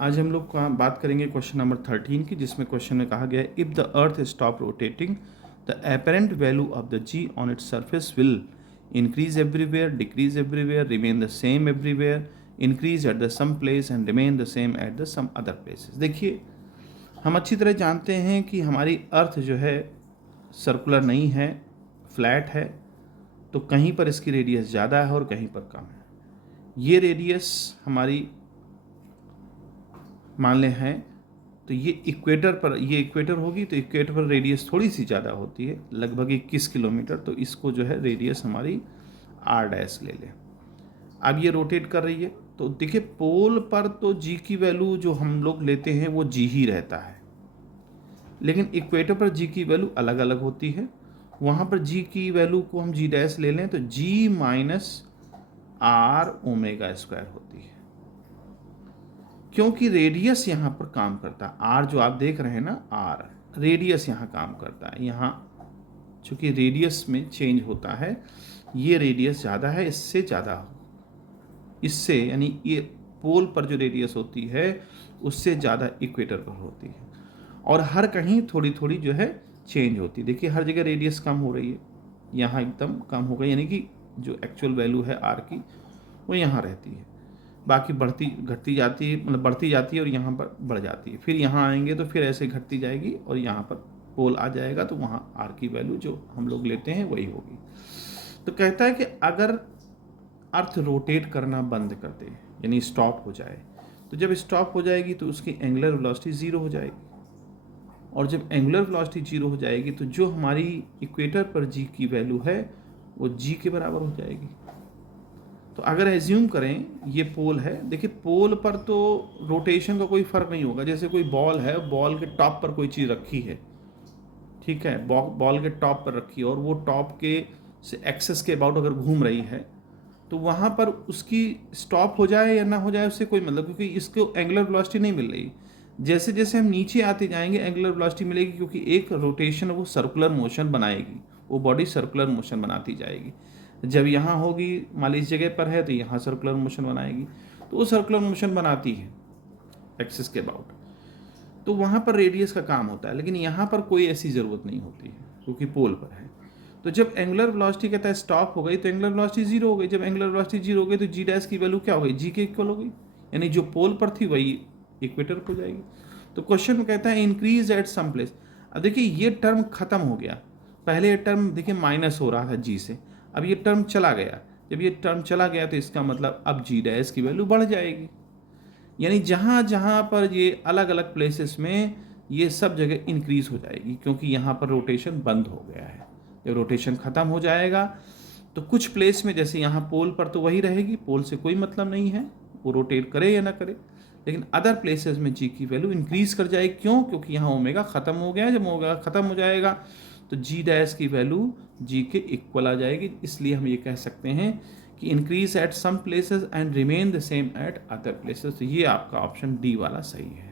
आज हम लोग बात करेंगे क्वेश्चन नंबर 13 की, जिसमें क्वेश्चन में कहा गया है if the earth stop rotating the apparent value of the g on its surface will increase everywhere, decrease everywhere, remain the same everywhere, increase at the some place and remain the same at the some other places. देखिए, हम अच्छी तरह जानते हैं कि हमारी अर्थ जो है सर्कुलर नहीं है, फ्लैट है। तो कहीं पर इसकी रेडियस ज़्यादा है और कहीं पर कम है। ये रेडियस हमारी मान लें है, तो ये इक्वेटर पर, ये इक्वेटर होगी तो इक्वेटर पर रेडियस थोड़ी सी ज़्यादा होती है, लगभग 21 किलोमीटर। तो इसको जो है रेडियस हमारी आर डैश ले लें। अब ये रोटेट कर रही है, तो देखिए पोल पर तो जी की वैल्यू जो हम लोग लेते हैं वो जी ही रहता है, लेकिन इक्वेटर पर जी की वैल्यू अलग अलग होती है। वहाँ पर जी की वैल्यू को हम जी डैश ले लें तो जी माइनस आर ओमेगा स्क्वायर होती है, क्योंकि रेडियस यहाँ पर काम करता है। आर जो आप देख रहे हैं ना, आर रेडियस यहाँ काम करता है। यहाँ चूँकि रेडियस में चेंज होता है, ये रेडियस ज़्यादा है, इससे ज़्यादा हो, इससे यानी ये पोल पर जो रेडियस होती है उससे ज़्यादा इक्वेटर पर होती है, और हर कहीं थोड़ी थोड़ी जो है चेंज होती है। देखिए हर जगह रेडियस कम हो रही है, यहाँ एकदम कम हो गई, यानी कि जो एक्चुअल वैल्यू है आर की वो यहाँ रहती है, बाकी बढ़ती घटती जाती है, मतलब बढ़ती जाती है और यहाँ पर बढ़ जाती है। फिर यहाँ आएंगे तो फिर ऐसे घटती जाएगी और यहाँ पर पोल आ जाएगा, तो वहाँ आर की वैल्यू जो हम लोग लेते हैं वही होगी। तो कहता है कि अगर अर्थ रोटेट करना बंद कर दे, यानी स्टॉप हो जाए, तो जब स्टॉप हो जाएगी तो उसकी एंगुलर वेलोसिटी ज़ीरो हो जाएगी, और जब एंगुलर वेलोसिटी जीरो हो जाएगी तो जो हमारी इक्वेटर पर जी की वैल्यू है वो जी के बराबर हो जाएगी। तो अगर एज्यूम करें ये पोल है, देखिए पोल पर तो रोटेशन का कोई फ़र्क नहीं होगा। जैसे कोई बॉल है, बॉल के टॉप पर कोई चीज़ रखी है, ठीक है, बॉल के टॉप पर रखी है, और वो टॉप के से एक्सेस के अबाउट अगर घूम रही है, तो वहाँ पर उसकी स्टॉप हो जाए या ना हो जाए उससे कोई मतलब, क्योंकि इसको एंगुलर वेलोसिटी नहीं मिल रही। जैसे जैसे हम नीचे आते जाएंगे एंगुलर वेलोसिटी मिलेगी, क्योंकि एक रोटेशन वो सर्कुलर मोशन बनाएगी, वो बॉडी सर्कुलर मोशन बनाती जाएगी। जब यहाँ होगी, मान ली इस जगह पर है तो यहाँ सर्कुलर मोशन बनाएगी, तो वो सर्कुलर मोशन बनाती है एक्सिस के अबाउट, तो वहाँ पर रेडियस का काम होता है। लेकिन यहाँ पर कोई ऐसी ज़रूरत नहीं होती है क्योंकि पोल पर है। तो जब एंगुलर वेलोसिटी कहता है स्टॉप हो गई, तो एंगुलर वेलोसिटी जीरो हो गई। जब एंगुलर वेलोसिटी जीरो हो गई तो जी डैश की वैल्यू क्या हो गई, जी के इक्वल हो गई, यानी जो पोल पर थी वही इक्वेटर पर जाएगी। तो क्वेश्चन में कहता है इंक्रीज एट सम प्लेस। अब देखिए ये टर्म खत्म हो गया, पहले ये टर्म देखिए माइनस हो रहा था जी से, अब ये टर्म चला गया। जब ये टर्म चला गया तो इसका मतलब अब जी डैश की वैल्यू बढ़ जाएगी, यानी जहाँ जहाँ पर ये अलग अलग प्लेसेस में ये सब जगह इंक्रीज हो जाएगी, क्योंकि यहाँ पर रोटेशन बंद हो गया है। जब रोटेशन ख़त्म हो जाएगा तो कुछ प्लेस में, जैसे यहाँ पोल पर तो वही रहेगी, पोल से कोई मतलब नहीं है वो रोटेट करे या ना करे, लेकिन अदर प्लेसेस में जी की वैल्यू इंक्रीज कर जाएगी। क्यों? क्योंकि यहाँ ओमेगा ख़त्म हो गया है। जब ओमेगा ख़त्म हो जाएगा तो जी डैश की वैल्यू जी के इक्वल आ जाएगी। इसलिए हम ये कह सकते हैं कि increase at some places and remain the same at other places. तो ये आपका ऑप्शन डी वाला सही है।